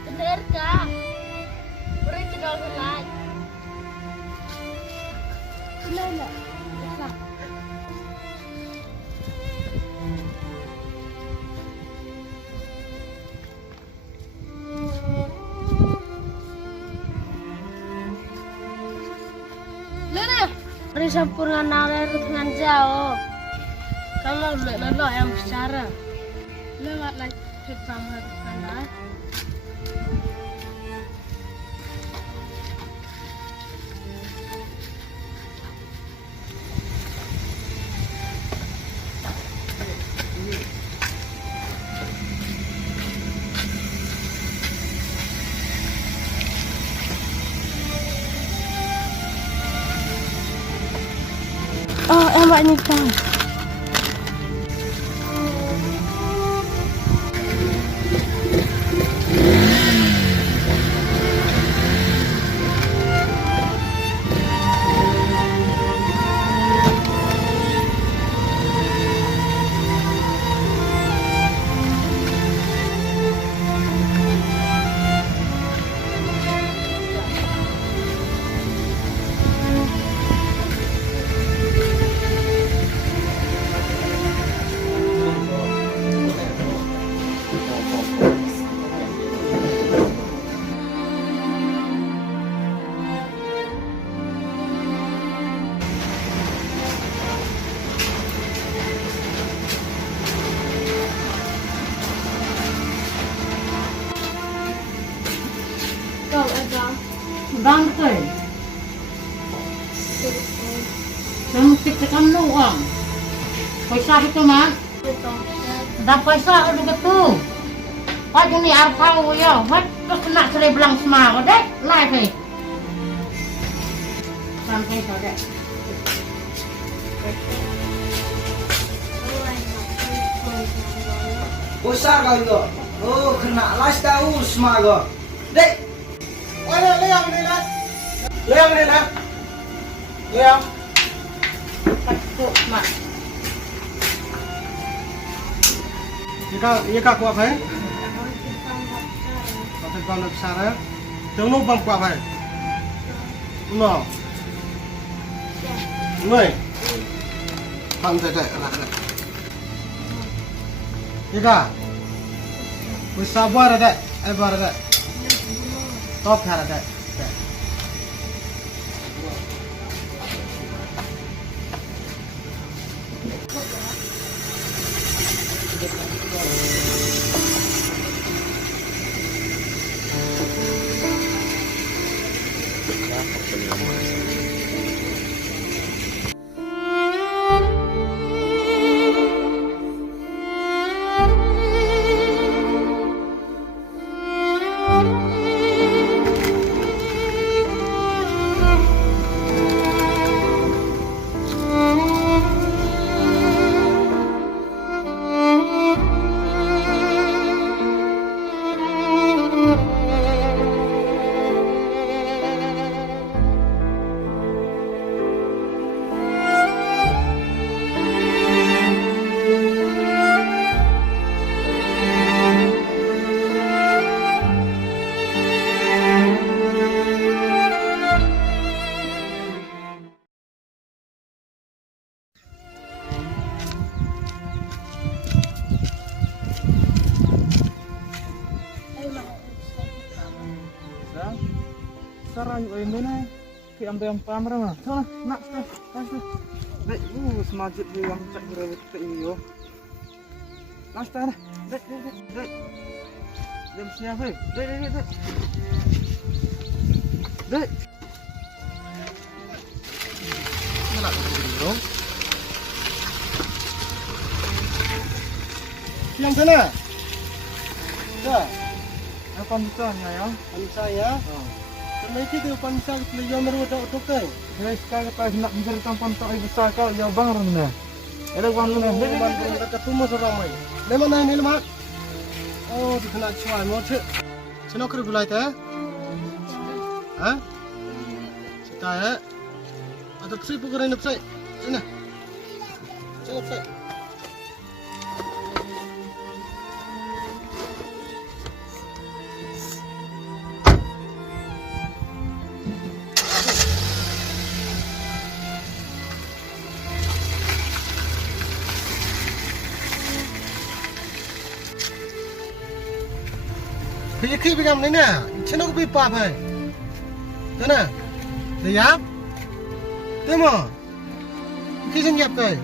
Bener kak, original like. Bener. Lele, hari sempurna nalar dengan jauh. Kalau lo yang bicara, lewat lagi hitam kanan. Oh, emak nikah. Bang betul. Kamu kita kamu uang. Paisa itu mah. Dah paisa ada betul. Pak ini arpau ya. Mat terus kena cerai belang semua. Dek, live ni. Sampai sore. Besar kau itu. Oh, kena las tahu semua kau. Dek. Liang ni lah. Liang. Patut mak. Ye ka kuat hai? Pakai bang nak besar. Tengok nu bang kuat hai. No. Noi. Pang tete lah. Ye ka. Bersabar ada, sabar ada. Top ada. Sarang ini nih, ki ambil pamra mah. Sana, nak, sana. Baik, semajit yang cek berawat itu. Last dah. Dek. Jam siap weh. Dek. Dek. Nak dong. Siang sana. Dah. Apa misalnya ya? Pansa ya. Lagi tu pansa beliau merudak tukang. Saya sekarang tak nak menceritakan pantai air besar kau ya bang Rana. Ada bang Rana. Memang mereka tunggu seramai. Memang naik ni mak. Oh, dikena cuai mau cek. Cina kru gulai teh? Hah? Cita ya? Ada psi pukuran psi. Cina. Cina psi. Bây giờ khi bị làm này nè, chứ nó có bị bạp hay. Thế nè, để giáp. Thế mà, khi sinh nhập kìa.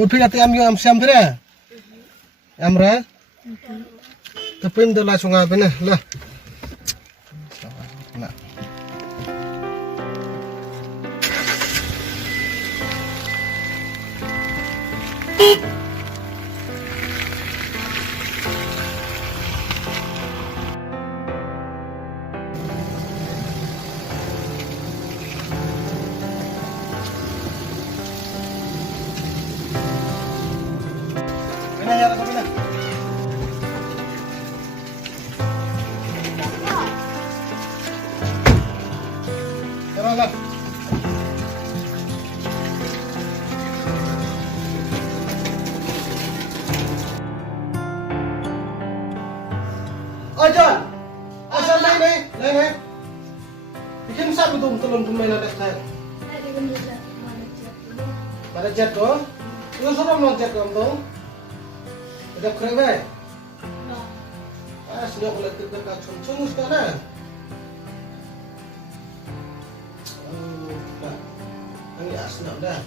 Một phi ati am yo am siam thre. Am ra. Tapim do la sunga bena la. Na. Bena ya ra bena. Tara la. Ajan. Asal naik. Bikin satu tulung tumai nak tak. Pada jet ko. Itu sudah mau jet ko tu. Ada kerja. Sudah boleh terdekat cung sekarang. Ini asnaf dah.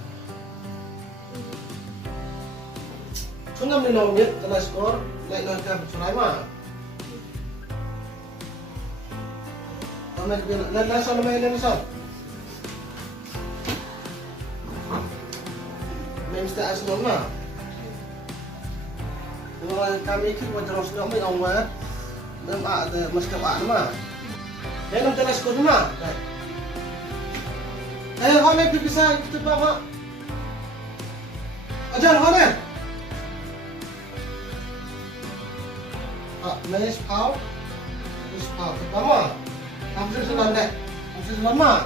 Sunam ni long ni telah skor naik nak ke surai mah. Kami nak langsung main langsung. Main mesti asal mah. Kalau kami ikut wajar sudah main awal, dan ada maskap mah. Main nak telah skor mah. Kau ni bisa kita bawa. Ajar kau ni. Manis pau, terus pau pertama, hampir selesai, hampir selesai.